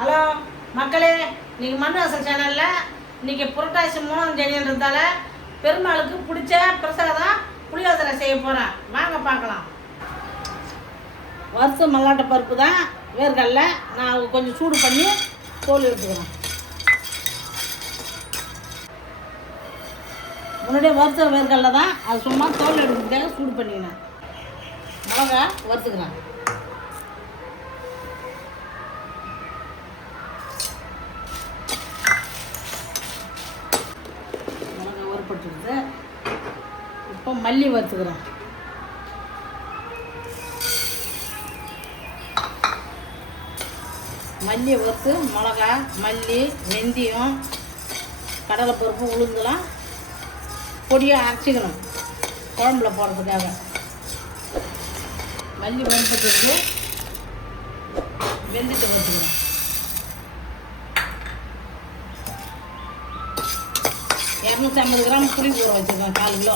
Hello மக்களே, இன்றைக்கி மண் வாசல் சேனலில் இன்றைக்கி புரட்டாசி 3ஆம் தேதின்றதால பெருமாளுக்கு பிடிச்ச பிரசாதம் புளியோதரை செய்ய போகிறேன். வாங்க பார்க்கலாம். வறுத்த மல்லாட்டை பருப்பு தான், வேர்க்கடலை நான் கொஞ்சம் சூடு பண்ணி தோல் எடுத்துக்கிறேன். முன்னாடியே வறுத்த வேர்க்கடலை தான், அது சும்மா தோல் எடுத்துக்கிட்டே சூடு பண்ணிக்கினேன். மிளகா வறுத்துக்கிறேன். வறுப்பட்டுருது. இப்போ மல்லி வறுத்துக்கிறேன். மல்லி வறுத்து மிளகா, மல்லி, வெந்தயம், கடலைப்பருப்பு, உளுந்துலாம் பொடியாக அரைச்சிக்கணும் குழம்புல போடுறதுக்காக. மல்லி வறுப்பட்டுருக்கு, வெந்தயத்தை வறுத்துக்கிறேன். 250 கிராம் புளி ஊற வச்சுருக்கேன், 4 கிலோ.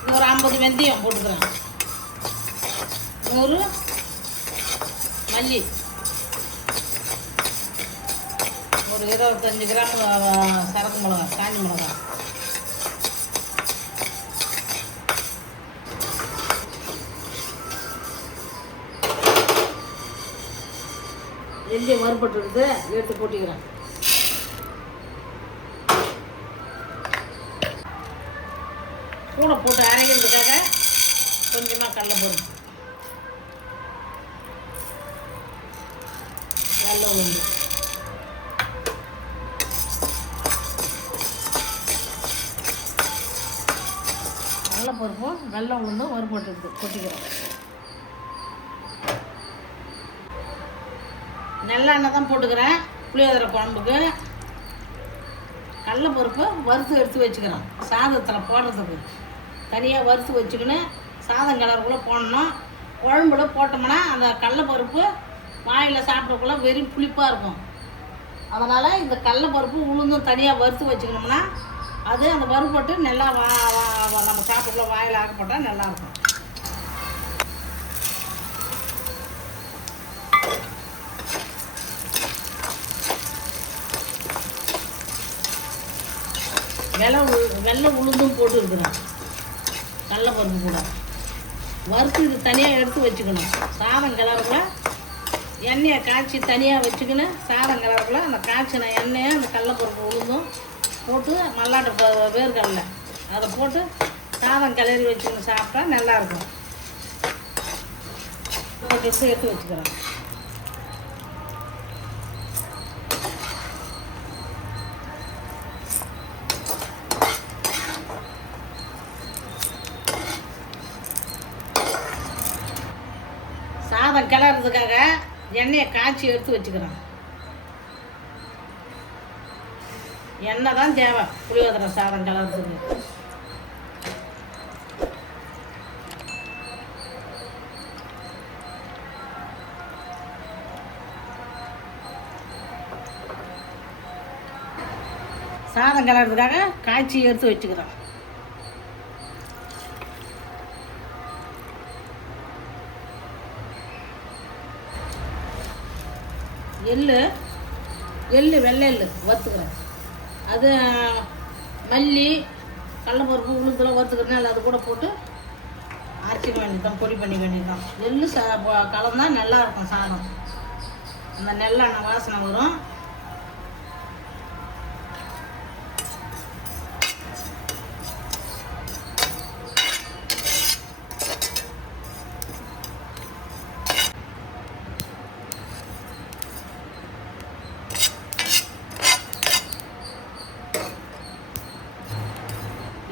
இது ஒரு 50 வெந்தயம் போட்டுக்கிறேன். 100 மல்லி, ஒரு 25 கிராம் சரக்கு மிளகா, காஞ்சி மிளகா. வெந்தயம் வறுபட்டு இருக்குது, எடுத்து போட்டிக்கிறேன். கூட போட்டு அரைக்கிறதுக்காக கொஞ்சமாக கடலைப்பருப்பு, வெள்ளை உளுந்து, கடலைப்பருப்பும் வெள்ளை உளுந்தும் வறுபட்டு கொட்டிக்கிறோம். நல்லெண்ணெய் தான் போட்டுக்கிறேன் புளியோதரை குழம்புக்கு. கடலைப்பருப்பு வறுத்து எடுத்து வச்சுக்கிறேன். சாதத்தில் போடுறதுக்கு தனியாக வறுத்து வச்சுக்கின்னு சாதம் கிளறுக்குள்ளே போடணும். குழம்புல போட்டோம்னா அந்த கடலைப்பருப்பு வாயில் சாப்பிட்றக்குள்ள வெறும் புளிப்பாக இருக்கும். அதனால் இந்த கடலைப்பருப்பு உளுந்தும் தனியாக வறுத்து வச்சுக்கணும்னா அது அந்த வறுபட்டு நல்லா நம்ம சாப்பிட்றக்குள்ள வாயில் ஆக்கப்பட்டால் நல்லாயிருக்கும். வெள்ளை உளுந்தும் போட்டு இருக்கிறேன் கடலைப்பருப்பு கூட. வறுத்து இது தனியாக எடுத்து வச்சுக்கணும். சாதம் கிளறுக்குள்ள எண்ணெயை காய்ச்சி தனியாக வச்சுக்கணும். சாதம் கிளறுக்குள்ள அந்த காய்ச்சின எண்ணெயை அந்த கடலைப்பருப்பு உளுந்தும் போட்டு மல்லாட்டை வேர்க்கடலை அதை போட்டு சாதம் கிளறி வச்சுக்கணும். சாப்பிட்டா நல்லாயிருக்கும். எடுத்து வச்சுக்கிறேன். சாதம் கிளறதுக்காக எண்ணெயை காய்ச்சி எடுத்து வச்சுக்கிறேன். எண்ணெய் தான் தேவை புளியோதரை சாதம் கிளறதுக்கு. சாதம் கிளறதுக்காக காய்ச்சி எடுத்து வச்சுக்கிறேன். எள்ளு வெள்ளை எள்ளு வறுத்துக்கிறேன். அது மல்லி, கடலைப்பருப்பு, உளுந்துலாம் வறுத்துக்கிறேன். அது கூட போட்டு அரைச்சிக்க வேண்டியதுதான், பொடி பண்ணி வேண்டியதுதான். எள்ளு கலந்தா நல்லாயிருக்கும் சாதம். அந்த நெல்லெண்ணெய் வாசனை வரும்.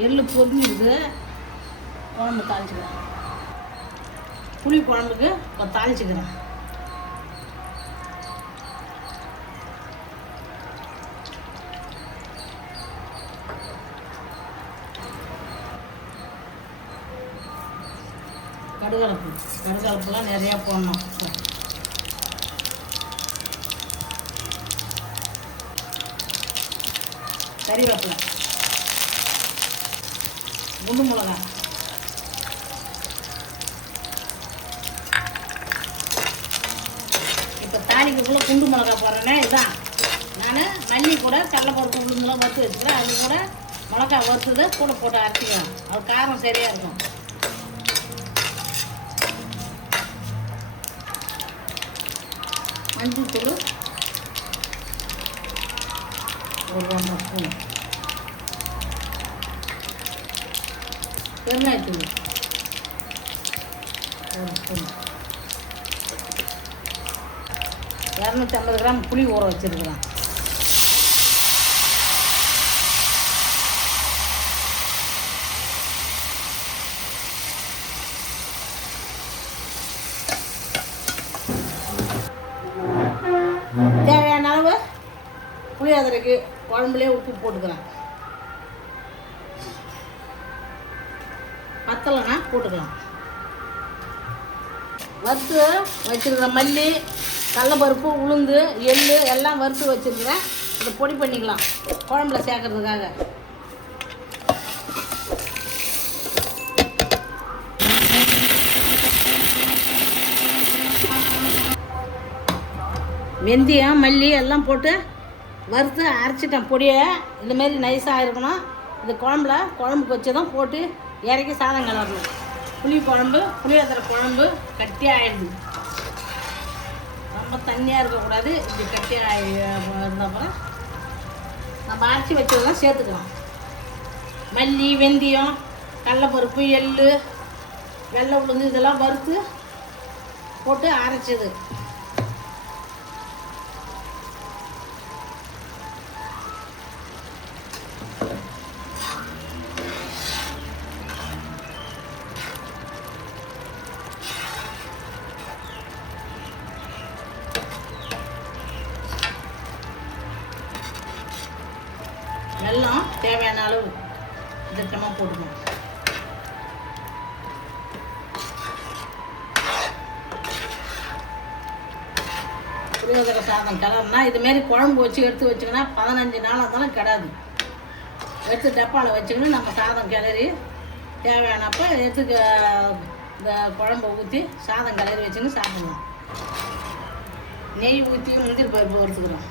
எள்ளு பொரிஞ்சிடுது, குழம்பு தாளிச்சுக்கிறேன். புளி குழம்புக்கு இப்போ தாளிச்சுக்கிறேன். கடுகலப்புலாம் நிறையா போடணும். கறிவேப்பிலை, குண்டு மிளகா, இப்போ தாளிக்குள்ளே குண்டு மிளகா போடுறேன்னா இதுதான். நான் மல்லி கூட கடலைப்பருப்பு உளுந்துலாம் வறுத்து வச்சுக்கிறேன். அது கூட மிளகா வறுத்துதை கூட போட்டு அரைச்சிக்கலாம். அது காரம் சரியாக இருக்கும். மஞ்சள் தூள் ஒரு 1 ஸ்பூன், பெருங்காயத்தூள் 1 ஸ்பூன், 250 கிராம் புளி ஊற வச்சுருக்கிறேன். தேவையான அளவு புளியோதரைக்கு குழம்புலேயே உப்பு போட்டுக்கிறேன். பத்தலைன்னா போட்டுக்கலாம். வறுத்து வச்சுருக்கிற மல்லி, கடலைப்பருப்பு, உளுந்து, எள்ளு எல்லாம் வறுத்து வச்சுருக்கிறேன். இதை பொடி பண்ணிக்கலாம் குழம்புல சேர்க்கறதுக்காக. வெந்தயம், மல்லி எல்லாம் போட்டு வறுத்து அரைச்சிட்டேன் பொடியை. இந்தமாரி நைஸாக இருக்கணும். இது குழம்புக்கு வச்சு தான் போட்டு இறக்கி சாதம் கிளறணும். புளியோதரை குழம்பு கட்டியாக ஆயிடுது. ரொம்ப தண்ணியாக இருக்கக்கூடாது. இப்படி கட்டியாக இருந்தப்பறம் நம்ம அரைச்சி வச்சதெல்லாம் சேர்த்துக்கலாம். மல்லி, வெந்தயம், கடலைப்பருப்பு, எள்ளு, வெள்ளை உளுந்து இதெல்லாம் வறுத்து போட்டு அரைச்சது. வெல்லம் தேவையான அளவு திட்டமாக போட்டுக்கணும். புளியோதரை சாதம் கிளறுனா இதுமாரி குழம்பு வச்சு எடுத்து வச்சிங்கன்னா 15 நாளாக இருந்தாலும் கிடாது. எடுத்து டப்பாவில் வச்சுக்கணும். நம்ம சாதம் கிளறி தேவையானப்போ எடுத்து இந்த குழம்பை ஊற்றி சாதம் கிளறி வச்சுன்னு சாப்பிடலாம். நெய் ஊற்றி முந்திரி பருப்பு வறுத்துக்கிறோம்.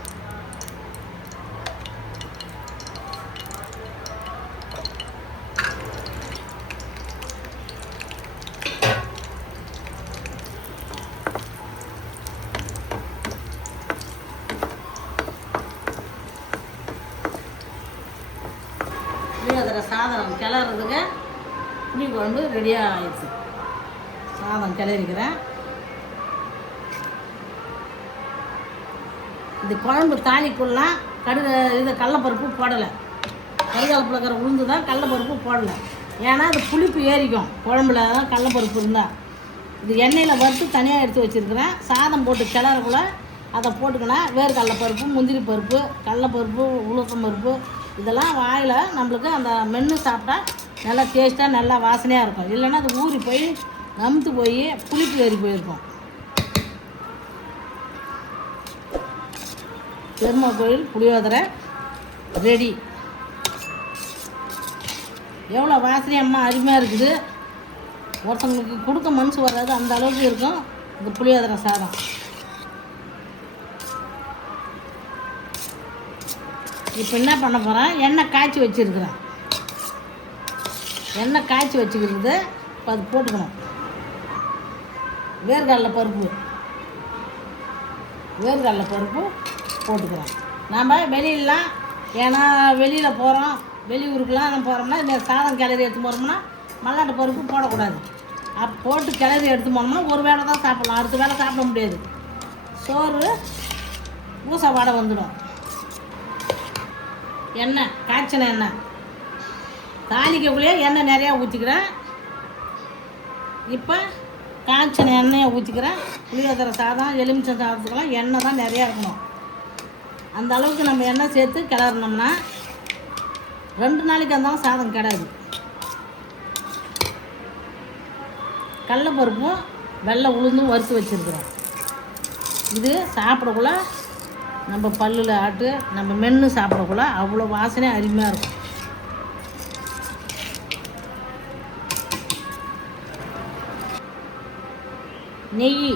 புளியோதரை சாதம் கிளறதுக்கு புளி குழம்பு ரெடியாக ஆயிடுச்சு. சாதம் கிளறிக்கிறேன். இது குழம்பு தாளிக்குள்ளலாம் இது கடலைப்பருப்பு போடலை. கருகாலப்பில் இருக்கிற உளுந்து தான் கடலைப்பருப்பு போடலை. ஏன்னா அது புளிப்பு ஏறிக்கும் குழம்புல தான் கடலைப்பருப்பு இருந்தால். இது எண்ணெயில் வறுத்து தனியாக எடுத்து வச்சுருக்கிறேன். சாதம் போட்டு கிளறக்குள்ள அதை போட்டுக்கினா வேர்க்கடலைப்பருப்பு, முந்திரி பருப்பு, கடலைப்பருப்பு, உளுத்தம் பருப்பு இதெல்லாம் வாயில் நம்மளுக்கு அந்த மென்று சாப்பிட்டா நல்லா டேஸ்ட்டாக நல்லா வாசனையாக இருக்கும். இல்லைன்னா அது ஊறி போய் நமுத்து போய் புளிப்பு ஏறி போயிருக்கும். பெருமாள் கோயில் புளியோதரை ரெடி. எவ்வளோ வாசனையம்மா அருமையாக இருக்குது. ஒருத்தவங்களுக்கு கொடுக்க மனசு வராது, அந்த அளவுக்கு இருக்கும் இந்த புளியோதரை சாதம். இப்போ என்ன பண்ண போகிறேன், எண்ணெய் காய்ச்சி வச்சுருக்கிறேன். எண்ணெய் காய்ச்சி வச்சுக்கிறது இப்போ அது போட்டுக்கணும். வேர்க்கடலை பருப்பு போட்டுக்கிறோம். நம்ம வெளியிலலாம் ஏன்னா வெளியில் போகிறோம், வெளியூருக்கெலாம் நம்ம போகிறோம்னா இந்த சாதம் கிளறி எடுத்து போகிறோம்னா மல்லாட்டை பருப்பு போடக்கூடாது. போட்டு கிளறி எடுத்து போனோம்னா ஒரு வேளை தான் சாப்பிட்லாம், அடுத்த வேளை சாப்பிட முடியாது. சோறு பூசை வாடை வந்துடும். எண்ணெய் காய்ச்சின எண்ணெய் தாளிக்கக்குள்ளேயே எண்ணெய் நிறையா ஊற்றிக்கிறேன். இப்போ காய்ச்சின எண்ணெயை ஊற்றிக்கிறேன். புளியோதரை சாதம், எலுமிச்சை சாதத்துக்கெல்லாம் எண்ணெய் தான் நிறையா இருக்கணும். அந்த அளவுக்கு நம்ம எண்ணெய் சேர்த்து கிளறினோம்னா 2 நாளைக்கு இருந்தாலும் சாதம் கிடாது. கடலைப்பருப்பும் வெள்ளை உளுந்தும் வறுத்து வச்சுருக்குறோம். இது சாப்பிடக்குள்ள நம்ம பல்லில் ஆட்டு நம்ம மென்று சாப்பிடக்குள்ள அவ்வளோ வாசனை அருமையாக இருக்கும். நெய்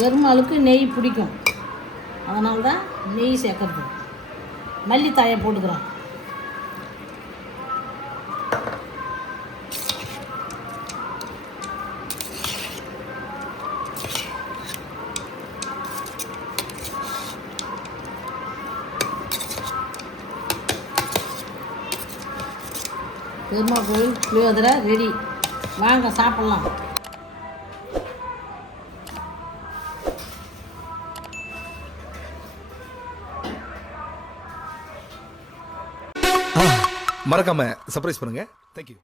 பெருமாளுக்கு நெய் பிடிக்கும், அதனால தான் நெய் சேர்க்கறது. மல்லித்தாயை போட்டுக்கிறோம். பெருமாள் கோவில் புளியோதரை ரெடி. வாங்க சாப்பிட்லாம். மறக்காம சர்ப்ரைஸ் பண்ணுங்க. தேங்க்யூ.